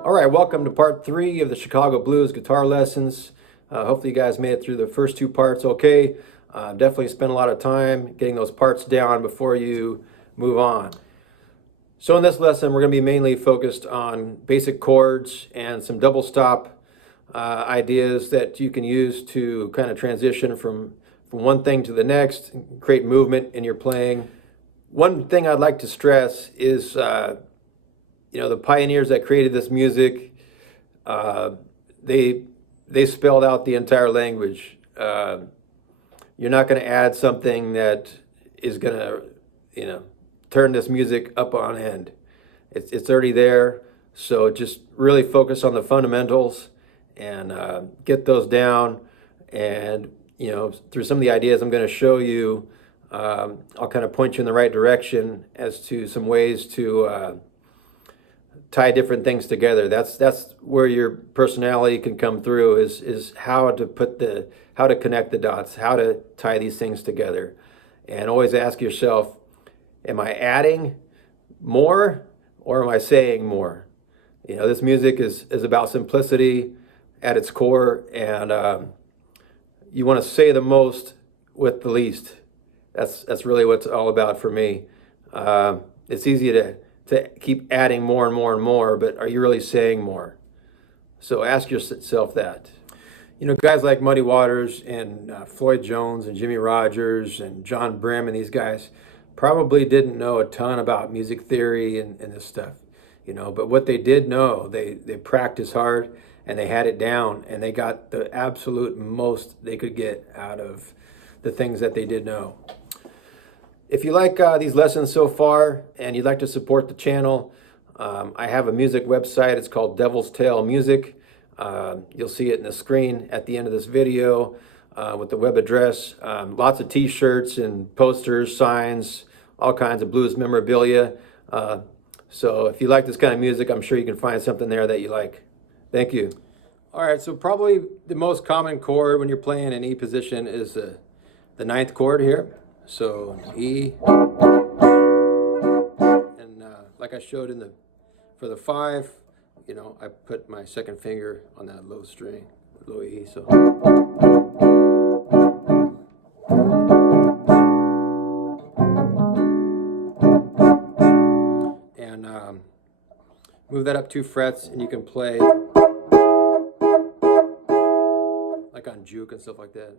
All right, welcome to part 3 of the Chicago Blues guitar lessons. Hopefully you guys made it through the first 2 parts okay. Definitely spend a lot of time getting those parts down before you move on. So in this lesson, we're going to be mainly focused on basic chords and some double stop ideas that you can use to kind of transition from one thing to the next, create movement in your playing. One thing I'd like to stress is the pioneers that created this music, they spelled out the entire language. You're not going to add something that is going to, turn this music up on end. It's already there. So just really focus on the fundamentals and get those down. And through some of the ideas I'm going to show you, I'll kind of point you in the right direction as to some ways to tie different things together. That's where your personality can come through, is how to connect the dots, how to tie these things together. And always ask yourself, am I adding more or am I saying more? This music is about simplicity at its core, and you want to say the most with the least. That's really what it's all about for me. It's easy to keep adding more and more and more, but are you really saying more? So ask yourself that. Guys like Muddy Waters and Floyd Jones and Jimmy Rogers and John Brim and these guys probably didn't know a ton about music theory and this stuff, but what they did know, they practiced hard and they had it down, and they got the absolute most they could get out of the things that they did know. If you like these lessons so far and you'd like to support the channel, I have a music website. It's called Devil's Tail Music. You'll see it in the screen at the end of this video. with the web address. Lots of t-shirts and posters, signs, all kinds of blues memorabilia. So if you like this kind of music, I'm sure you can find something there that you like. Thank you. All right, so probably the most common chord when you're playing in E position is the ninth chord here. So E, and like I showed for the 5, you know, I put my second finger on that low string, low E. So. And move that up 2 frets, and you can play like on juke and stuff like that.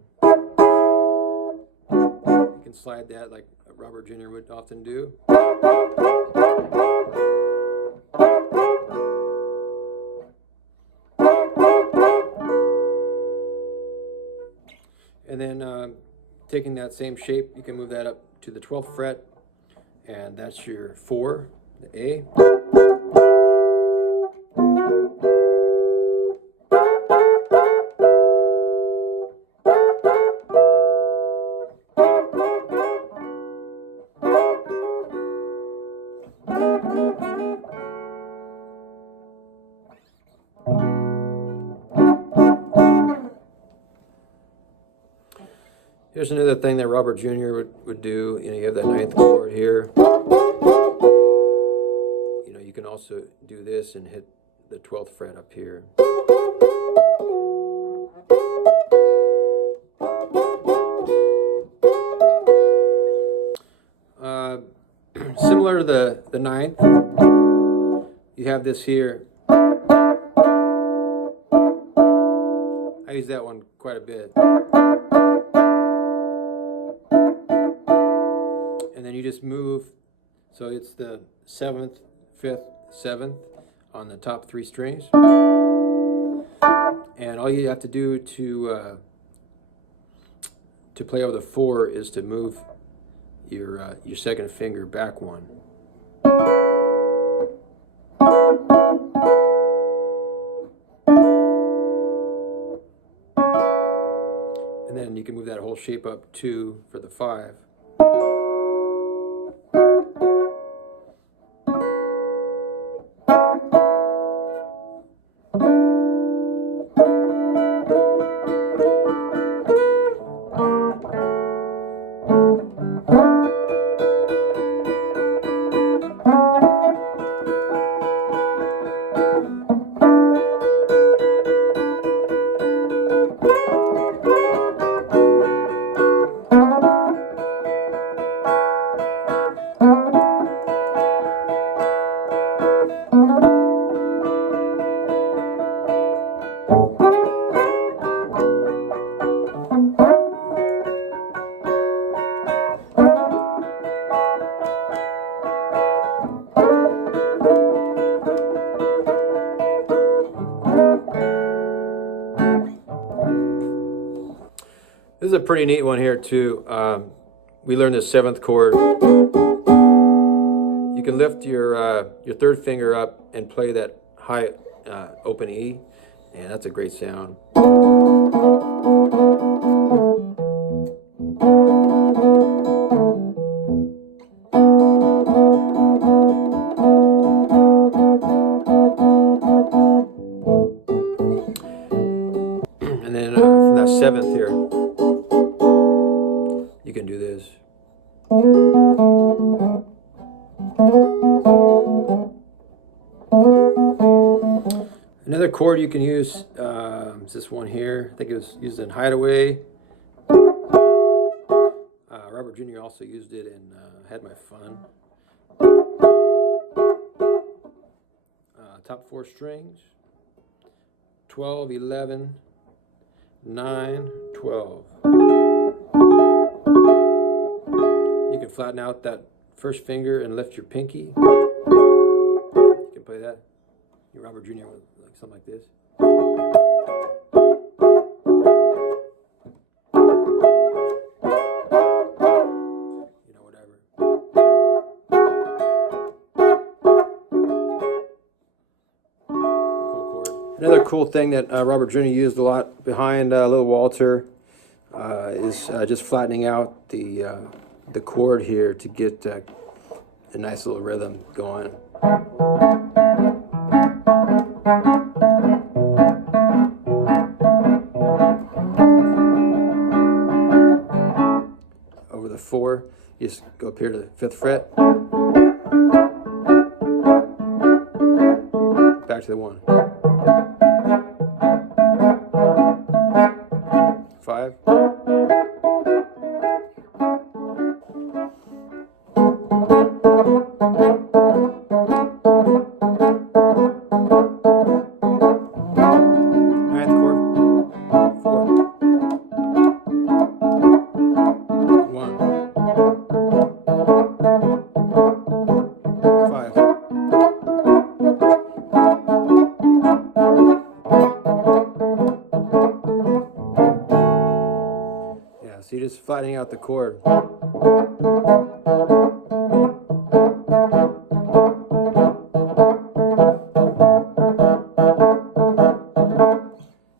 You can slide that like Robert Jr. would often do. And then taking that same shape, you can move that up to the 12th fret, and that's your 4, the A. Here's another thing that Robert Jr. would do. You know, you have that 9th chord here. You know, you can also do this and hit the 12th fret up here. Similar to the 9th, you have this here. I use that one quite a bit. And then you just move, so it's the 7th, 5th, 7th on the top 3 strings. And all you have to do to play over the 4 is to move your second finger back 1. And then you can move that whole shape up 2 for the 5. This is a pretty neat one here too. We learned the 7th chord. You can lift your 3rd finger up and play that high open E, and that's a great sound. And then from that 7th here, you can do this. Another chord you can use is this one here. I think it was used in Hideaway. Robert Jr. also used it in Had My Fun. Top 4 strings. 12, 11, 9, 12. You can flatten out that first finger and lift your pinky. You can play that. Your Robert Jr. with like something like this. You know, whatever. Cool chord. Another cool thing that Robert Jr. used a lot behind Little Walter is just flattening out the chord here to get a nice little rhythm going. Over the 4, you just go up here to the 5th fret, back to the 1. 5. Ninth chord, 4. 1. 5. Yeah, so you're just flattening out the chord.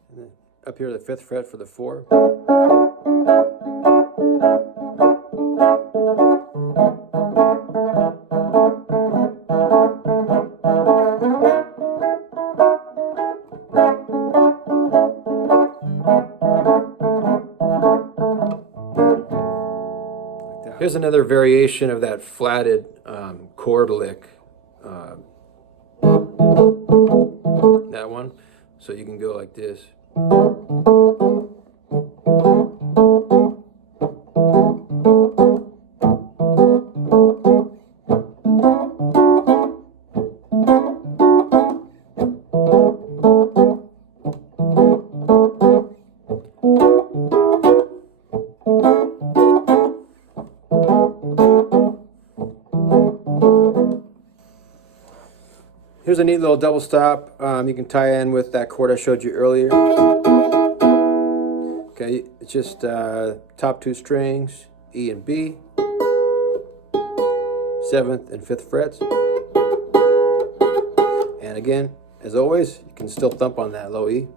And then up here, the 5th fret for the 4. Here's another variation of that flatted chord lick. That one. So you can go like this. Here's a neat little double stop. You can tie in with that chord I showed you earlier. Okay, it's just top 2 strings, E and B, 7th and 5th frets. And again, as always, you can still thump on that low E.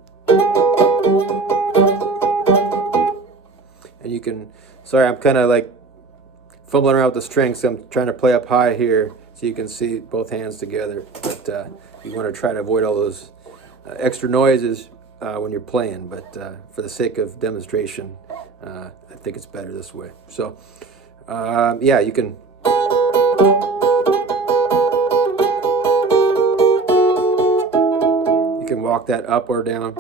And you can, sorry, I'm kind of like fumbling around with the strings, so I'm trying to play up high here so you can see both hands together. But you want to try to avoid all those extra noises when you're playing. But for the sake of demonstration, I think it's better this way. So, yeah, you can. You can walk that up or down.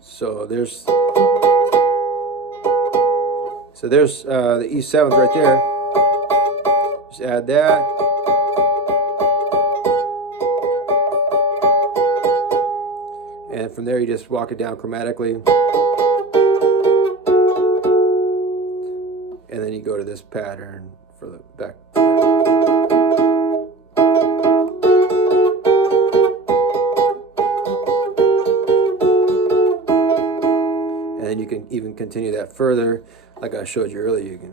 So there's the E7th right there. Just add that. And from there you just walk it down chromatically. And then you go to this pattern for the back. And then you can even continue that further, like I showed you earlier. You can.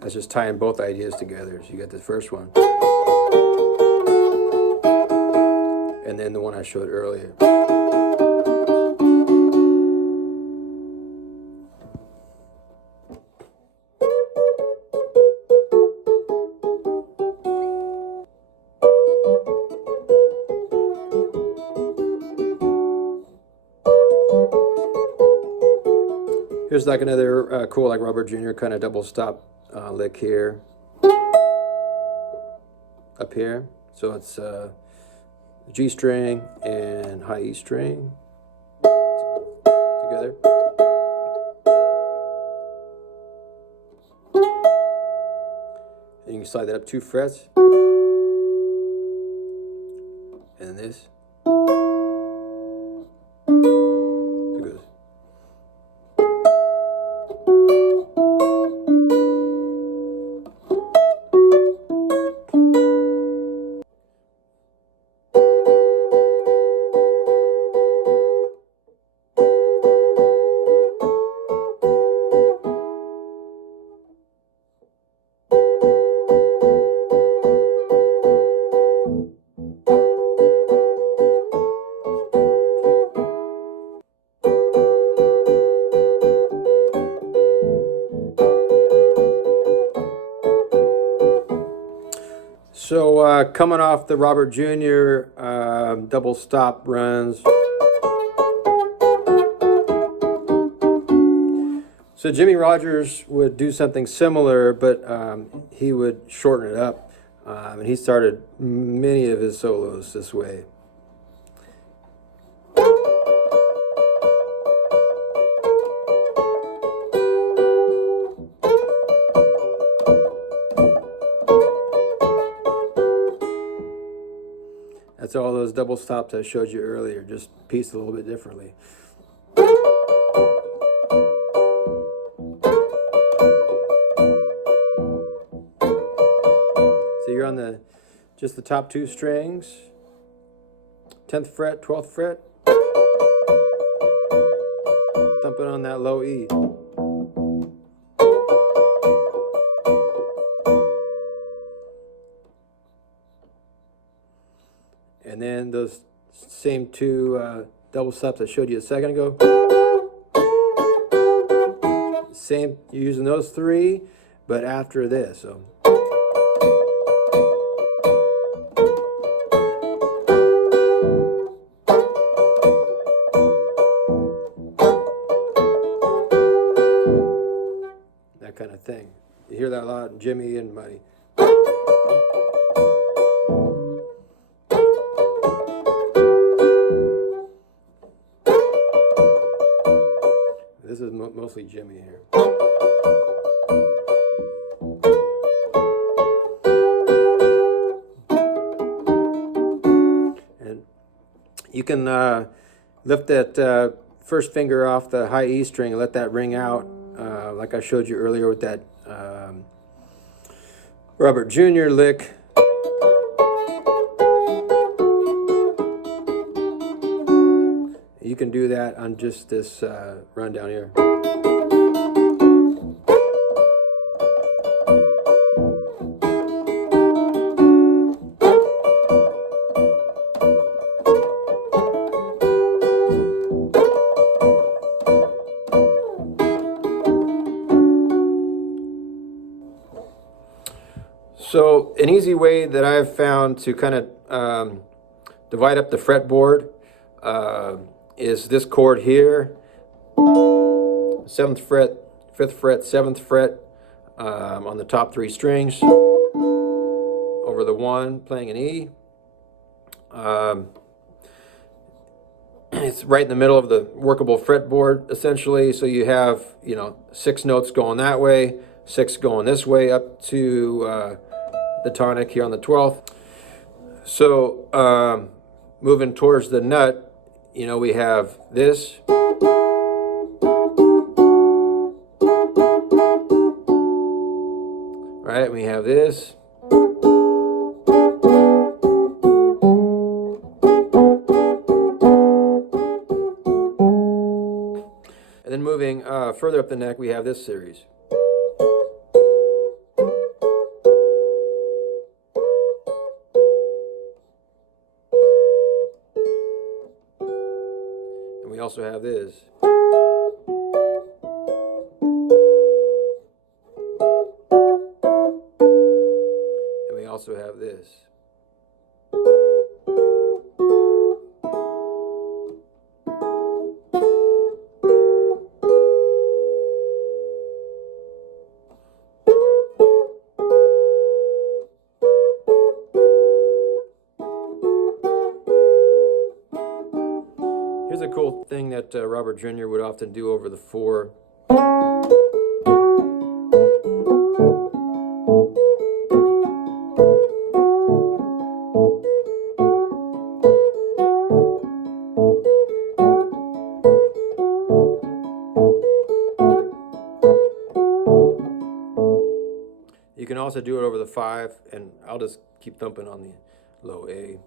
That's just tying both ideas together. So you got the first one, and then the one I showed earlier. Here's like another cool, like Robert Jr. kind of double stop lick here, up here. So it's G string and high E string together. And you can slide that up 2 frets. And this. coming off the Robert Jr. Double stop runs. So Jimmy Rogers would do something similar, but he would shorten it up. And he started many of his solos this way. That's all those double stops I showed you earlier, just pieced a little bit differently. So you're on just the top two strings, 10th fret, 12th fret, thumping on that low E. And then those same two double stops I showed you a second ago. Same, you're using those three, but after this. So. That kind of thing. You hear that a lot in Jimmy and my. This is mostly Jimmy here. And you can lift that first finger off the high E string and let that ring out, like I showed you earlier with that Robert Jr. lick. You can do that on just this run down here. So an easy way that I've found to kind of divide up the fretboard is this chord here, 7th fret, 5th fret, 7th fret on the top three strings, over the 1, playing an E. It's right in the middle of the workable fretboard, essentially, so you have, 6 notes going that way, 6 going this way up to the tonic here on the 12th. So moving towards the nut, we have this. Right, we have this. And then moving further up the neck, we have this series. We also have this. And we also have this. Here's a cool thing that Robert Jr. would often do over the 4. You can also do it over the 5, and I'll just keep thumping on the low A.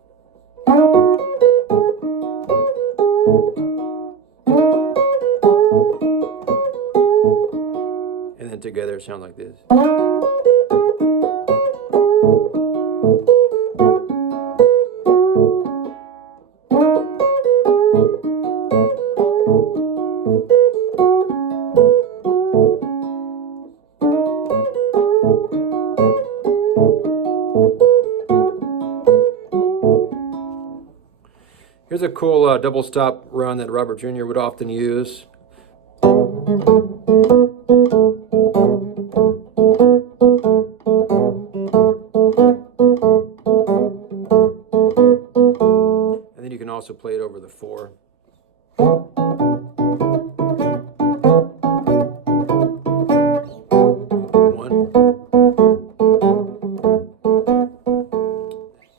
And then together it sounds like this. Here's a cool double stop run that Robert Jr. would often use. And then you can also play it over the 4.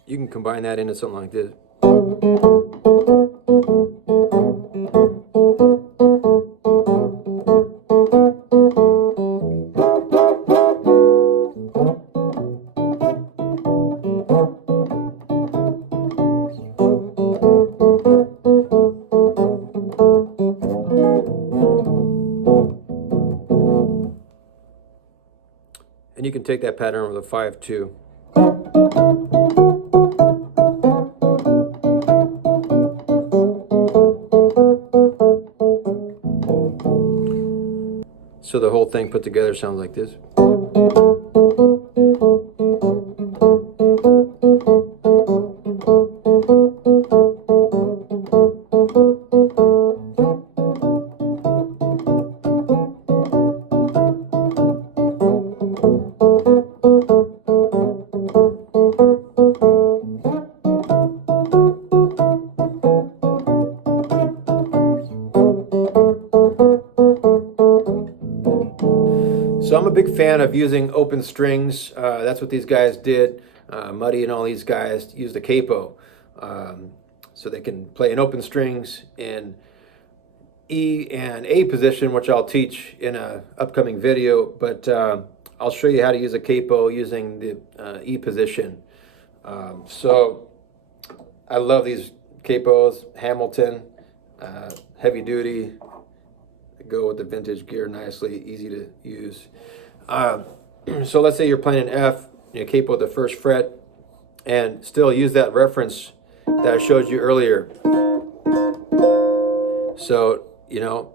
You can combine that into something like this. And you can take that pattern over the 5 too. So the whole thing put together sounds like this. So I'm a big fan of using open strings. That's what these guys did. Muddy and all these guys used a capo. So they can play in open strings in E and A position, which I'll teach in an upcoming video. But I'll show you how to use a capo using the E position. So I love these capos, Hamilton, heavy duty. Go with the vintage gear nicely, easy to use. So let's say you're playing an F, you capo at the 1st fret, and still use that reference that I showed you earlier. So, you know,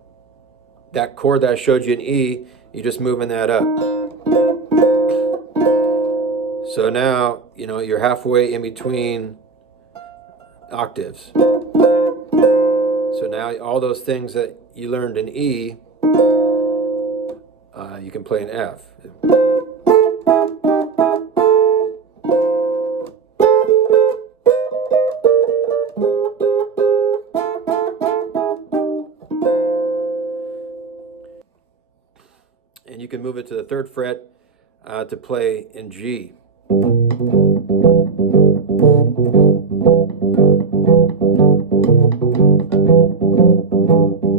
that chord that I showed you in E, you're just moving that up. So now, you know, you're halfway in between octaves. So now all those things that you learned in E, you can play in F. And you can move it to the 3rd fret to play in G.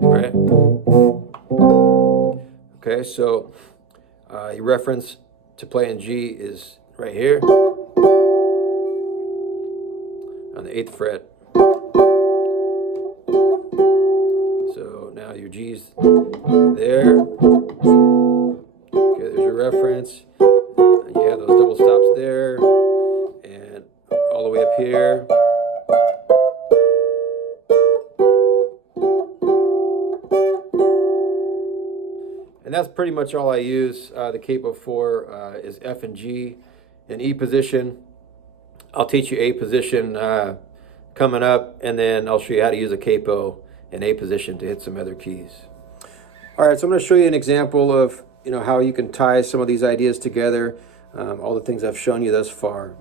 Right? Okay, so your reference to play in G is right here on the 8th fret. So now your G's there. Okay, there's your reference. And you have those double stops there and all the way up here. And that's pretty much all I use the capo for is F and G. In E position, I'll teach you A position coming up, and then I'll show you how to use a capo in A position to hit some other keys. All right, so I'm going to show you an example of how you can tie some of these ideas together, all the things I've shown you thus far.